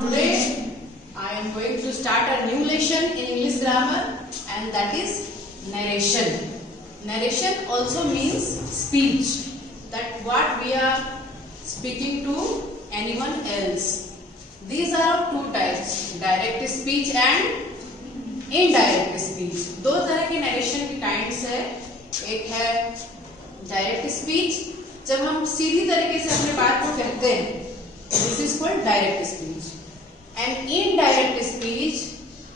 Today I am going to start a new lesson in English grammar, and that is narration. Narration also means speech, that what we are speaking to anyone else. These are two types, direct speech and indirect speech. दो तरह के narration की kinds है. एक है direct speech, जब हम सीधी तरीके से अपने बात को कहते हैं, this is called direct speech. And indirect speech,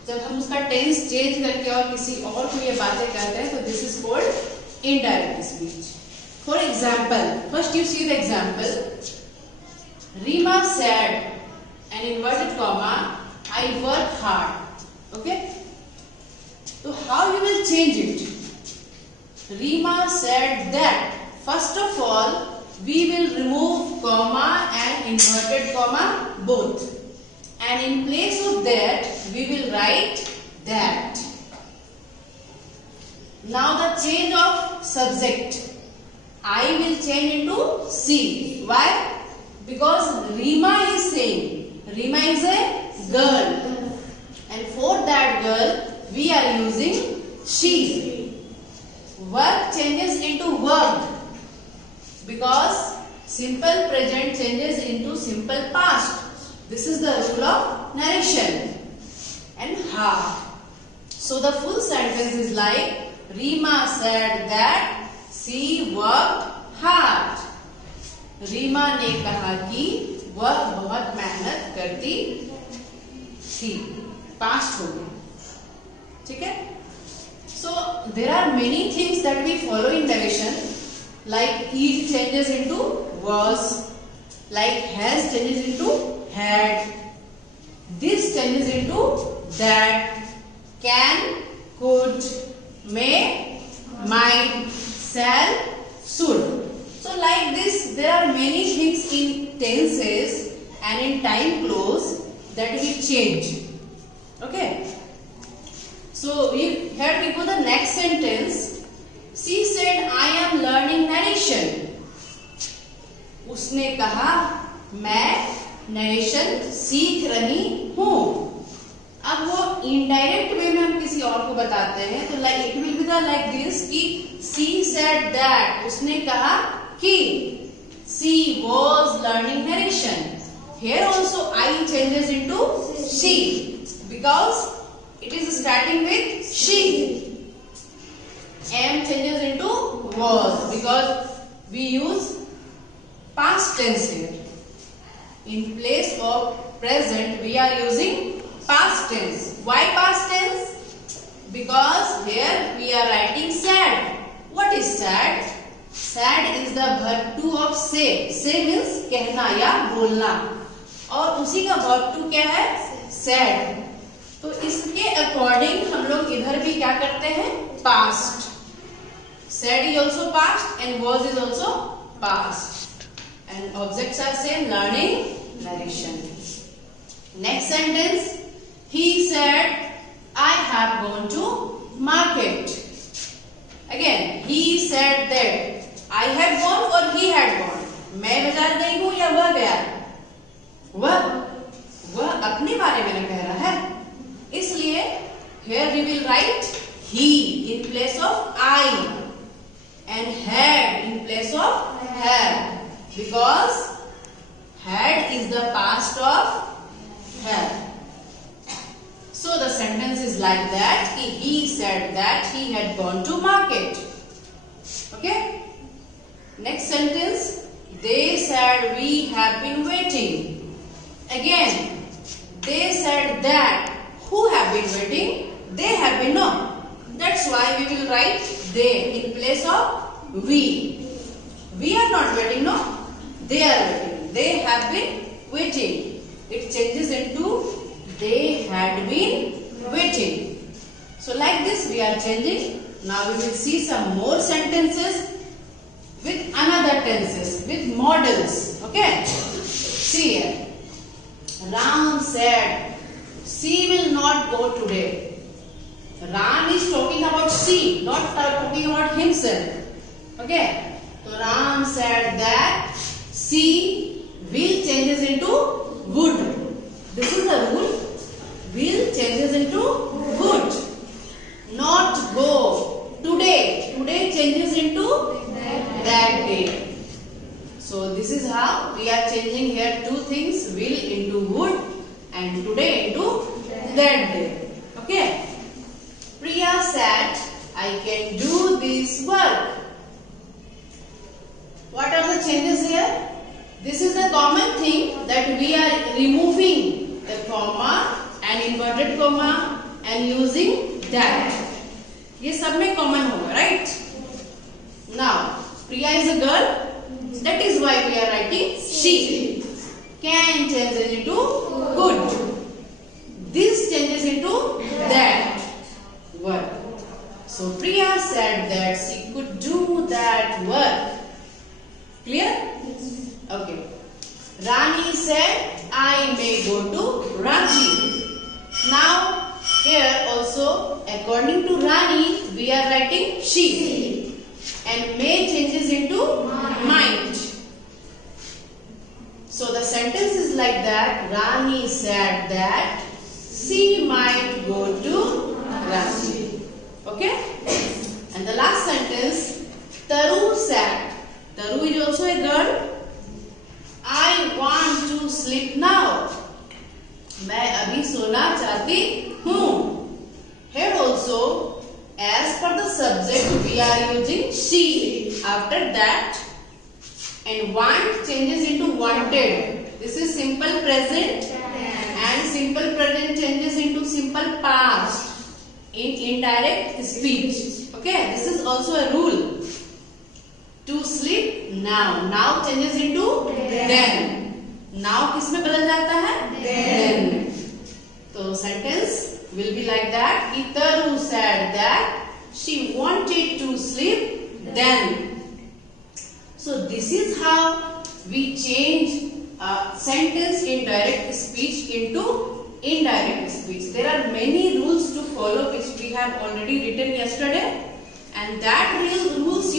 जब हम उसका टेंस चेंज करके और किसी और को ये बातें कहते हैं, तो this is called indirect speech. For example, first you see the example. Rima said, an inverted comma, I work hard. Okay? So how you will change it? Rima said that. First of all, we will remove comma and inverted comma both. And in place of that, we will write that. Now the change of subject. I will change into she. Why? Because Rima is saying. Rima is a girl. And for that girl, we are using she. Work changes into worked. Because simple present changes into simple past. This is the rule of narration. And hard. So the full sentence is like, Rima said that she worked hard. Reema ने कहा कि वह बहुत मेहनत करती थी. Past हो गया. ठीक है. So there are many things that we follow in narration, like is changes into was, like has changes into had, this changes into that, can, could, may, might, shall, should. So like this, there are many things in tenses and in time clause that will change. Okay. So here we go the next sentence. She said, I am learning narration. उसने कहा, मैं narration सीख रही हूँ. अब वो indirect way में हम किसी और को बताते हैं, तो like it will be the like this कि she said that. उसने कहा कि she was learning narration. Here also I changes into she because it is starting with she. Am changes into was because we use past tense here. In place of present we are using past tense. Why past tense? Because here we are writing sad. What is sad? Sad is the verb to of say. Say means कहना या बोलना, और उसी का verb to क्या है? Said. तो इसके अकॉर्डिंग हम लोग इधर भी क्या करते हैं? Past. Said is also past and was is also past. And objects are same. Learning, narration. Next sentence. He said, I have gone to market. Again, he said that. I had gone or he had gone. मैं बाजार गई हूँ या वह गया? वह अपने बारे में न कह रहा है. इसलिए here we will write he in place of I and had in place of have, because had is the past of have. So the sentence is like that. He said that he had gone to market. Okay. Next sentence. They said we have been waiting. Again, they said that. Who have been waiting? They have been, no. That's why we will write they in place of we. We are not waiting, no. They are waiting. They have been waiting. It changes into they had been waiting. So like this we are changing. Now we will see some more sentences with another tenses, with models. Okay. See here. Ram said, she will not go today. Ram is talking about she, not talking about himself. Okay. So Ram said that she will changes into would. means will into would and today into that day. Okay. Priya said, I can do this work. What are the changes here? This is a common thing that we are removing the comma and inverted comma and using that. ये सब में common होगा, right? Now, Priya is a girl. That is why we are writing she. Can changes into could. This changes into that work. So Priya said that she could do that work. Clear? Okay. Rani said, I may go to Ranchi. Now, here also, according to Rani, we are writing she. And may changes into might. So the sentence is like that. Rani said that she might go to Ranchi. Okay? And the last sentence, Taru said. Taru is also a girl. I want to sleep now. मैं अभी सोना चाहती हूँ. Here also, as per the subject, we are using she. After that, and want changes into wanted. This is simple present, and simple present changes into simple past in indirect speech. Okay, this is also a rule. To sleep now. Now changes into then. Now किसमें बदल जाता है? Then. तो sentence will be like that. Taru said that she wanted to sleep then. So this is how we change sentence in direct speech into indirect speech. There are many rules to follow which we have already written yesterday, and that rules